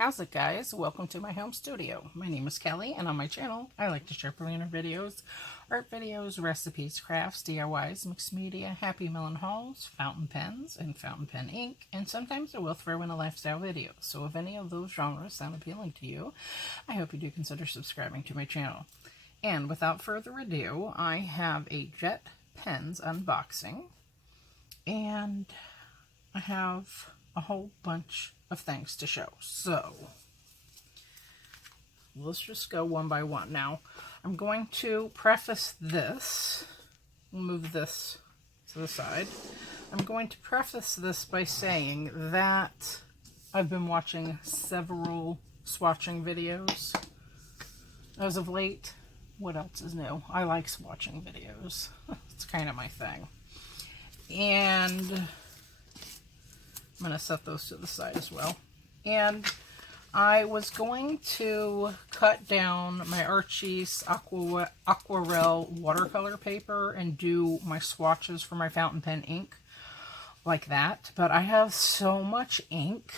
How's it, guys? Welcome to my home studio. My name is Kelly, and on my channel I like to share planner videos, art videos, recipes, crafts, DIYs, mixed media, happy melon hauls, fountain pens, and fountain pen ink, and sometimes I will throw in a lifestyle video. So if any of those genres sound appealing to you, I hope you do consider subscribing to my channel. And without further ado, I have a Jet Pens unboxing, and I have a whole bunch of things to show. So let's just go one by one. Now I'm going to preface this, move this to the side. I'm going to preface this by saying that I've been watching several swatching videos as of late. What else is new? I like swatching videos. It's kind of my thing. And I'm going to set those to the side as well. And I was going to cut down my Archie's Aquarelle watercolor paper and do my swatches for my fountain pen ink like that. But I have so much ink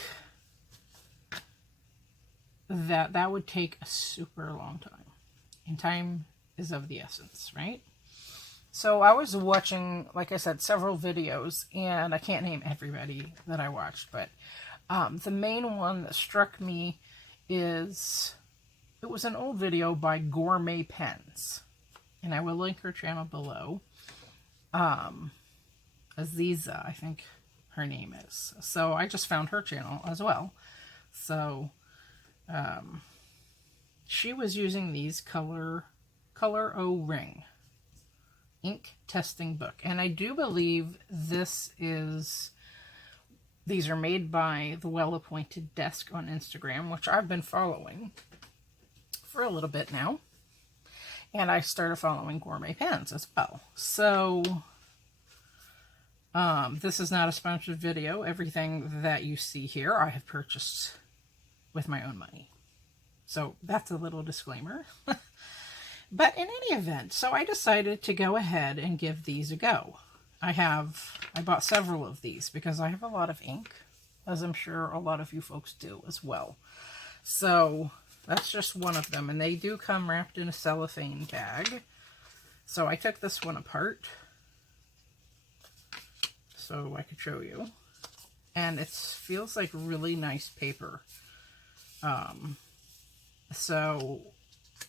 that would take a super long time. And time is of the essence, right? So I was watching, like I said, several videos, and I can't name everybody that I watched, but the main one that struck me is, it was an old video by Gourmet Pens, and I will link her channel below. Aziza, I think her name is. So I just found her channel as well. So she was using these Col-o-Ring ink testing book, and I do believe these are made by the Well-Appointed Desk on Instagram, which I've been following for a little bit now, and I started following Gourmet Pens as well. So this is not a sponsored video. Everything that you see here I have purchased with my own money, so that's a little disclaimer. But in any event, so I decided to go ahead and give these a go. I bought several of these because I have a lot of ink, as I'm sure a lot of you folks do as well. So that's just one of them, and they do come wrapped in a cellophane bag. So I took this one apart so I could show you. And it feels like really nice paper. So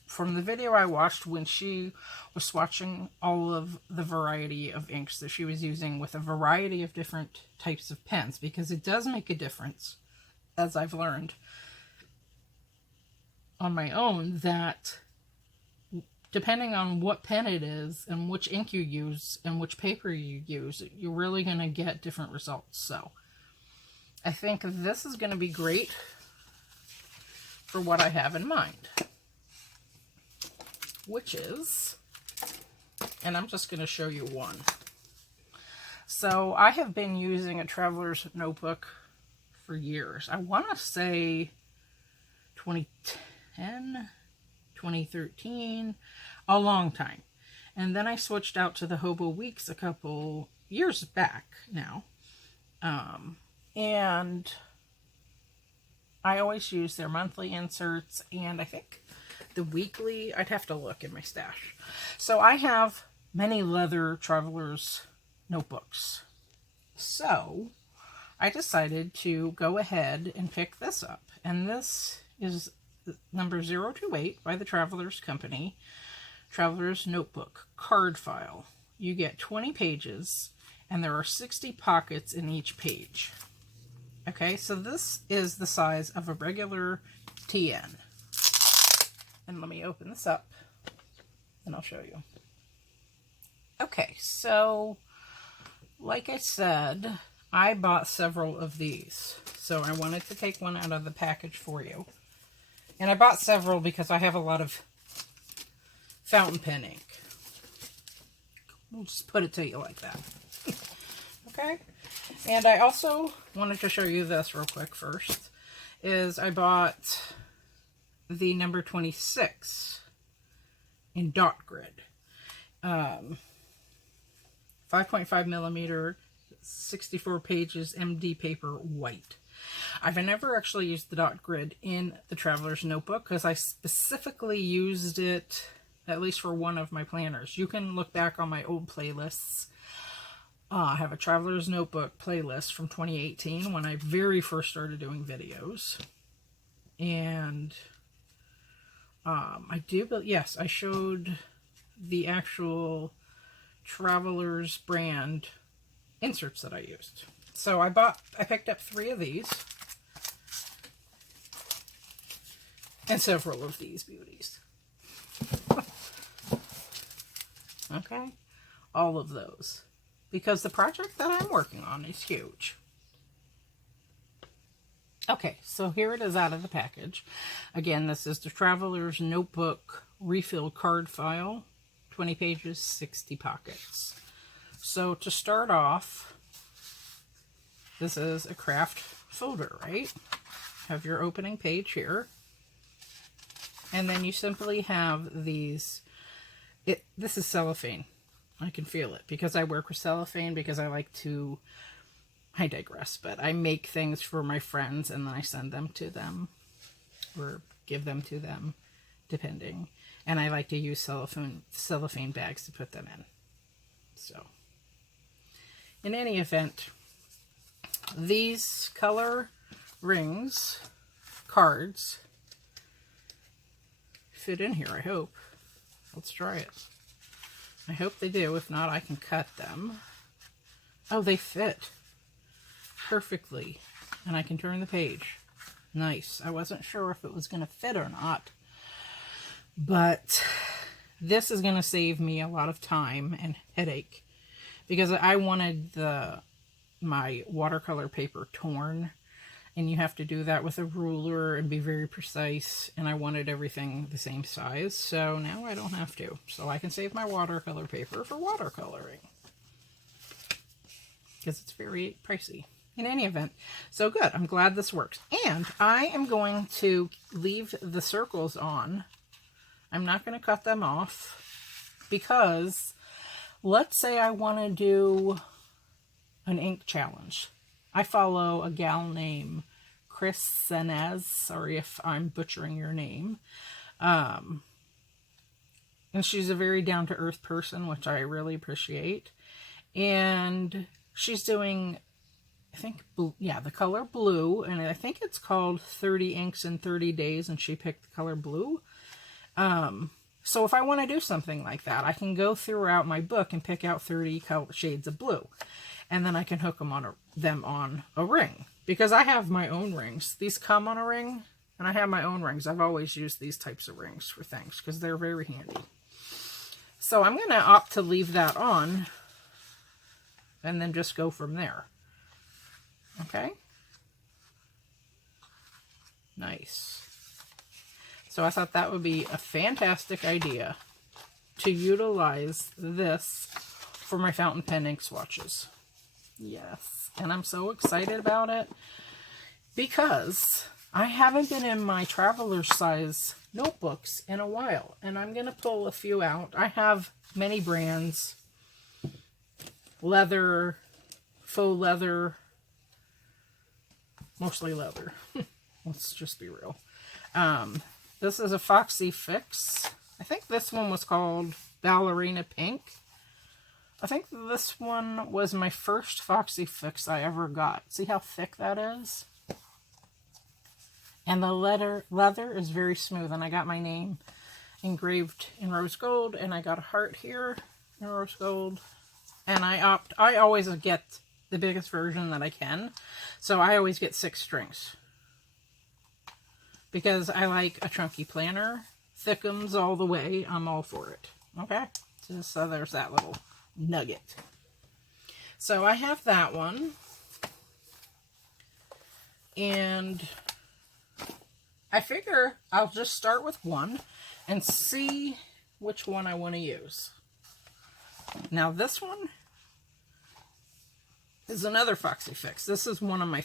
from the video I watched when she was swatching all of the variety of inks that she was using with a variety of different types of pens, because it does make a difference, as I've learned on my own, that depending on what pen it is and which ink you use and which paper you use, you're really going to get different results. So I think this is going to be great for what I have in mind, which is, and I'm just going to show you one. So I have been using a traveler's notebook for years. I want to say 2010, 2013, a long time. And then I switched out to the Hobo Weeks a couple years back now. And I always use their monthly inserts, and I think the weekly, I'd have to look in my stash. So I have many leather traveler's notebooks. So I decided to go ahead and pick this up. And this is number 028 by the Traveler's Company, Traveler's Notebook card file. You get 20 pages, and there are 60 pockets in each page. Okay, so this is the size of a regular TN. And let me open this up, and I'll show you. Okay, so like I said, I bought several of these. So I wanted to take one out of the package for you. And I bought several because I have a lot of fountain pen ink. We'll just put it to you like that. Okay? And I also wanted to show you this real quick first. I bought the number 26 in dot grid. 5.5 millimeter, 64 pages, MD paper, white. I've never actually used the dot grid in the Traveler's Notebook because I specifically used it at least for one of my planners. You can look back on my old playlists. I have a Traveler's Notebook playlist from 2018 when I very first started doing videos. And yes, I showed the actual Traveler's brand inserts that I used. So I picked up 3 of these and several of these beauties. Okay, all of those, because the project that I'm working on is huge. Okay, so here it is out of the package. Again, this is the Traveler's Notebook refill card file, 20 pages, 60 pockets. So to start off, this is a craft folder, right? Have your opening page here. And then you simply have these. This is cellophane. I can feel it because I work with cellophane because I like to, I digress, but I make things for my friends and then I send them to them or give them to them, depending. And I like to use cellophane bags to put them in. So, in any event, these color rings, cards, fit in here, I hope. Let's try it. I hope they do. If not, I can cut them. Oh, they fit perfectly. And I can turn the page. Nice. I wasn't sure if it was going to fit or not. But this is going to save me a lot of time and headache. Because I wanted my watercolor paper torn. And you have to do that with a ruler and be very precise. And I wanted everything the same size. So now I don't have to. So I can save my watercolor paper for watercoloring. Because it's very pricey. In any event, so good. I'm glad this works. And I am going to leave the circles on. I'm not going to cut them off. Because let's say I want to do an ink challenge. I follow a gal named Saenz. Sorry if I'm butchering your name. And she's a very down-to-earth person, which I really appreciate. And she's doing, I think, the color blue. And I think it's called 30 Inks in 30 Days. And she picked the color blue. So if I want to do something like that, I can go throughout my book and pick out 30 shades of blue. And then I can hook them on a ring. Because I have my own rings. These come on a ring. And I have my own rings. I've always used these types of rings for things. Because they're very handy. So I'm going to opt to leave that on. And then just go from there. Okay? Nice. So I thought that would be a fantastic idea. To utilize this for my fountain pen ink swatches. Yes, and I'm so excited about it because I haven't been in my traveler size notebooks in a while, and I'm going to pull a few out. I have many brands, leather, faux leather, mostly leather. Let's just be real. This is a Foxy Fix. I think this one was called Ballerina Pink. I think this one was my first Foxy Fix I ever got. See how thick that is? And the leather is very smooth. And I got my name engraved in rose gold. And I got a heart here in rose gold. And I always get the biggest version that I can. So I always get 6 strings. Because I like a chunky planner. Thickums all the way. I'm all for it. Okay? So there's that little nugget. So I have that one. And I figure I'll just start with one and see which one I want to use. Now this one is another Foxy Fix. This is one of my,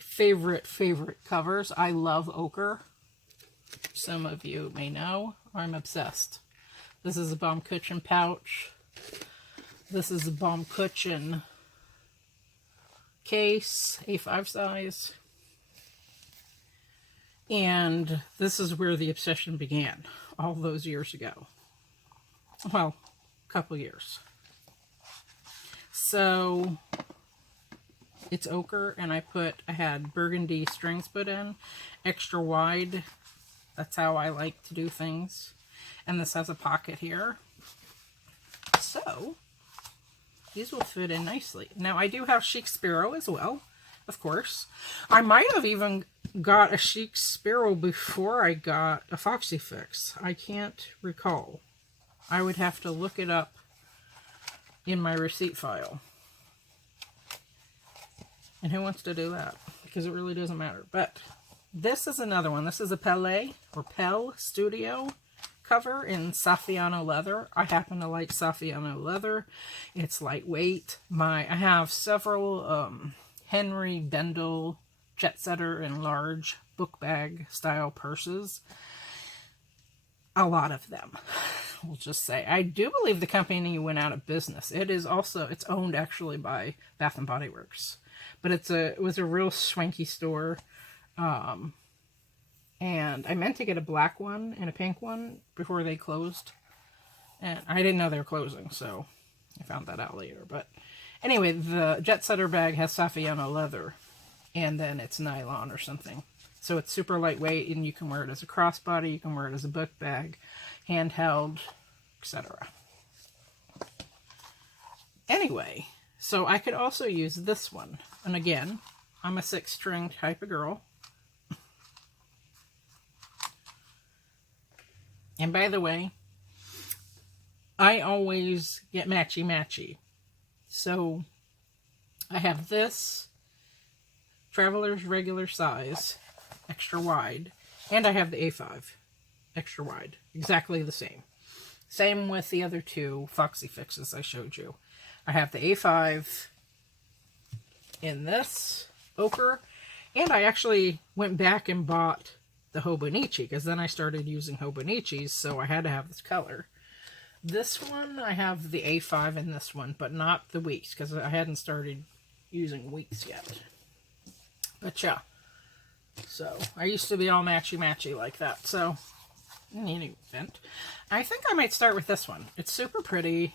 favorite covers. I love ochre. Some of you may know. I'm obsessed. This is a Baumkuchen pouch. This is a Baumkuchen case, A5 size. And this is where the obsession began, all those years ago. Well, a couple years. So it's ochre, and I had burgundy strings put in, extra wide. That's how I like to do things. And this has a pocket here. So these will fit in nicely. Now I do have Chic Sparrow as well, of course. I might have even got a Chic Sparrow before I got a Foxy Fix. I can't recall. I would have to look it up in my receipt file. And who wants to do that? Because it really doesn't matter. But this is another one. This is a Pell Studio cover in Saffiano leather. I happen to like Saffiano leather. It's lightweight. I have several Henry Bendel Jet Setter and large book bag style purses. A lot of them, we'll just say. I do believe the company went out of business. It's owned actually by Bath and Body Works. But it was a real swanky store. And I meant to get a black one and a pink one before they closed. And I didn't know they were closing, so I found that out later. But anyway, the Jet Setter bag has Saffiano leather. And then it's nylon or something. So it's super lightweight, and you can wear it as a crossbody, you can wear it as a book bag, handheld, etc. Anyway, so I could also use this one. And again, I'm a 6-string type of girl. And by the way, I always get matchy-matchy. So I have this Traveler's regular size, extra wide, and I have the A5 extra wide, exactly the same. Same with the other two Foxy Fixes I showed you. I have the A5 in this ochre, and I actually went back and bought the Hobonichi, because then I started using Hobonichis, so I had to have this color. This one, I have the A5 in this one, but not the Weeks, because I hadn't started using Weeks yet. But yeah, so I used to be all matchy-matchy like that. So, in any event, I think I might start with this one. It's super pretty,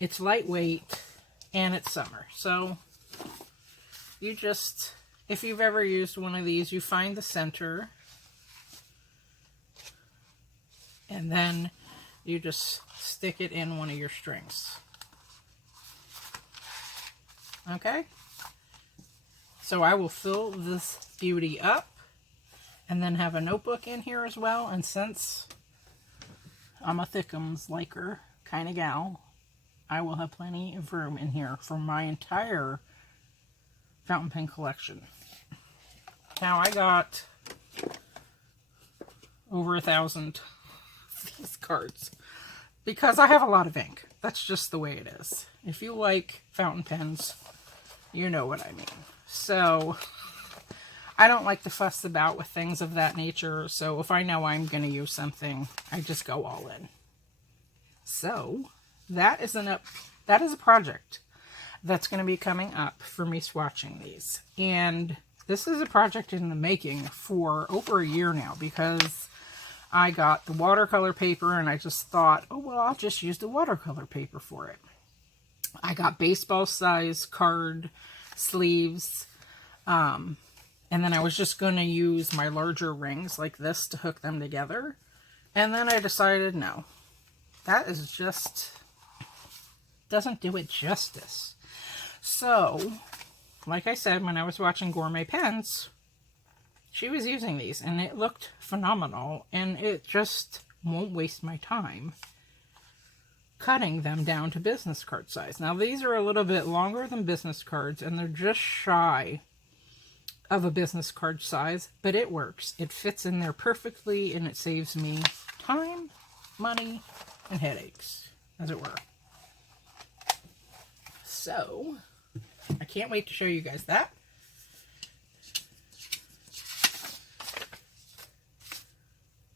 it's lightweight, and it's summer. So, you just, if you've ever used one of these, you find the center, and then you just stick it in one of your strings. Okay? So I will fill this beauty up and then have a notebook in here as well. And since I'm a thickums liker kind of gal, I will have plenty of room in here for my entire fountain pen collection. Now I got over 1,000 of these cards because I have a lot of ink. That's just the way it is. If you like fountain pens, you know what I mean. So, I don't like to fuss about with things of that nature, so if I know I'm going to use something, I just go all in. So, that is a project that's going to be coming up for me swatching these. And this is a project in the making for over a year now, because I got the watercolor paper and I just thought, oh, well, I'll just use the watercolor paper for it. I got baseball size card sleeves, and then I was just going to use my larger rings like this to hook them together, and then I decided no, that is just doesn't do it justice. So like I said, when I was watching Gourmet Pens, she was using these and it looked phenomenal, and it just won't waste my time cutting them down to business card size. Now these are a little bit longer than business cards, and they're just shy of a business card size, but it works. It fits in there perfectly, and it saves me time, money, and headaches, as it were. So, I can't wait to show you guys that.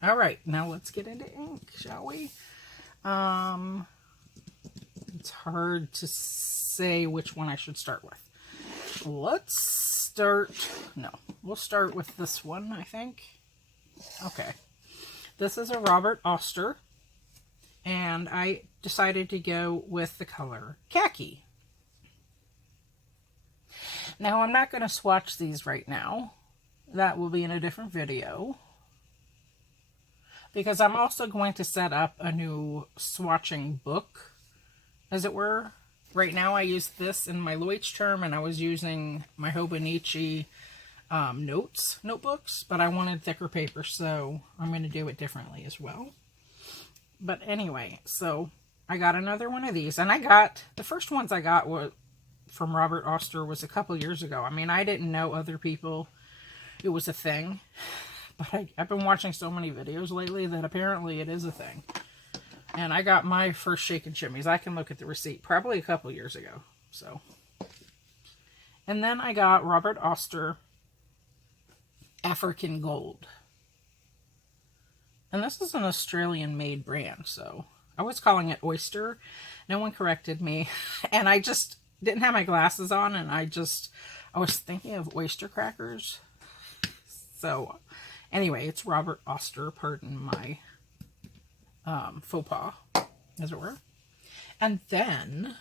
Alright, now let's get into ink, shall we? It's hard to say which one I should start with. let's start, no, we'll start with this one, I think. Okay. This is a Robert Oster, and I decided to go with the color khaki. Now, I'm not going to swatch these right now. That will be in a different video, because I'm also going to set up a new swatching book, as it were. Right now I use this in my Leuchtturm, and I was using my Hobonichi notebooks, but I wanted thicker paper, so I'm going to do it differently as well. But anyway, so I got another one of these, and the first ones I got were from Robert Oster was a couple years ago. I mean, I didn't know other people, it was a thing, but I've been watching so many videos lately that apparently it is a thing. And I got my first Shake and Shimmies. I can look at the receipt, probably a couple years ago. So, and then I got Robert Oster African Gold. And this is an Australian-made brand, so I was calling it Oyster. No one corrected me. And I just didn't have my glasses on, and I was thinking of oyster crackers. So, anyway, it's Robert Oster, pardon my faux pas, as it were. And then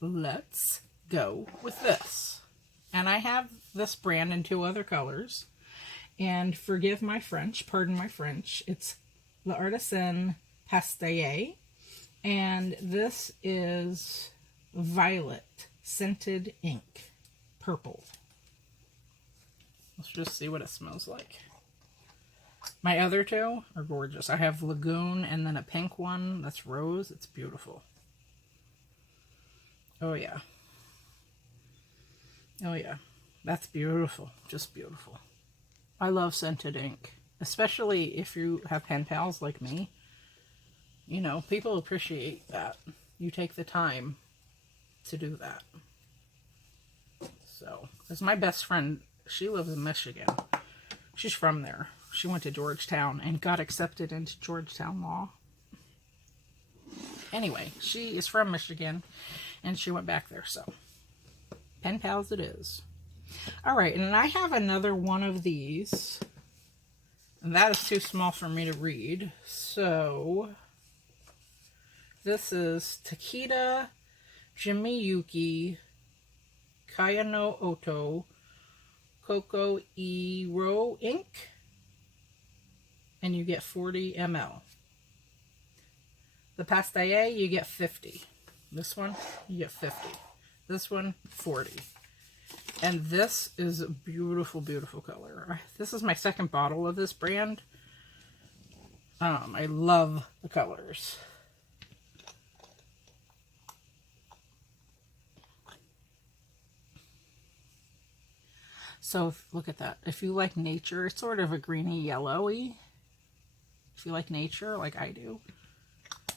let's go with this. And I have this brand in 2 other colors. And forgive my French, pardon my French. It's L'Artisan Pastellé. And this is violet scented ink, purple. Let's just see what it smells like. My other 2 are gorgeous. I have Lagoon and then a pink one that's rose. It's beautiful. Oh yeah. Oh yeah. That's beautiful. Just beautiful. I love scented ink. Especially if you have pen pals like me. You know, people appreciate that. You take the time to do that. So, as my best friend, she lives in Michigan. She's from there. She went to Georgetown and got accepted into Georgetown Law. Anyway, she is from Michigan, and she went back there, so pen pals it is. All right, and I have another one of these, and that is too small for me to read. So, this is Takeda Jimiyuki Kayano Oto Coco Iro ink. And you get 40 ml. The Pastellé, you get 50. This one, you get 50. This one, 40. And this is a beautiful, beautiful color. This is my second bottle of this brand. I love the colors. So, look at that. If you like nature, it's sort of a greeny yellowy. If you like nature, like I do,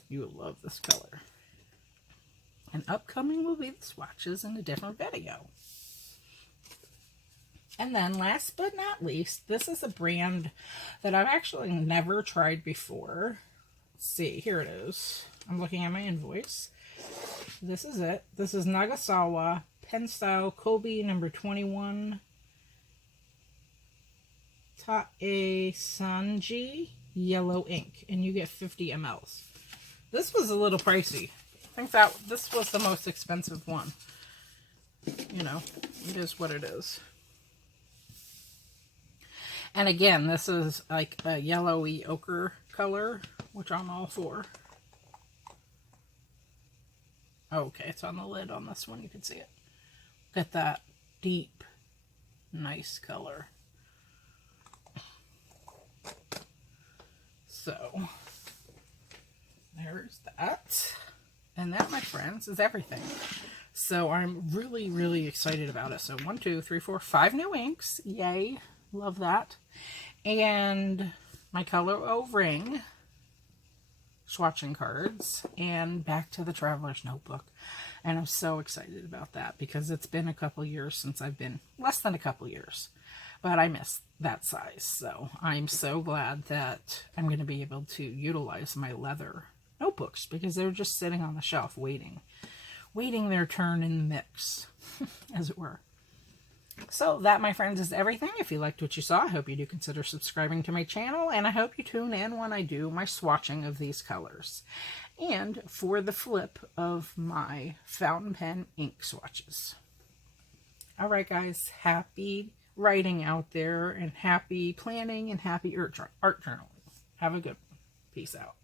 you will love this color. And upcoming will be the swatches in a different video. And then last but not least, this is a brand that I've actually never tried before. Let's see, here it is. I'm looking at my invoice. This is it. This is Nagasawa Pen Style Kobe number 21 Tae Sanji yellow ink, and you get 50 mLs. This was a little pricey. I think that this was the most expensive one. You know, it is what it is. And again, this is like a yellowy ochre color, which I'm all for. Okay, it's on the lid on this one. You can see it. Look at that deep, nice color. So, there's that. And that, my friends, is everything. So, I'm really, really excited about it. So, 1, 2, 3, 4, 5 new inks. Yay. Love that. And my Col-o-Ring swatching cards. And back to the Traveler's Notebook. And I'm so excited about that because it's been a couple years since I've been, less than a couple years. But I miss that size, so I'm so glad that I'm going to be able to utilize my leather notebooks because they're just sitting on the shelf waiting waiting their turn in the mix, as it were. So that, my friends, is everything. If you liked what you saw, I hope you do consider subscribing to my channel, and I hope you tune in when I do my swatching of these colors and for the flip of my fountain pen ink swatches. All right, guys, happy writing out there, and happy planning, and happy art journaling. Have a good one. Peace out.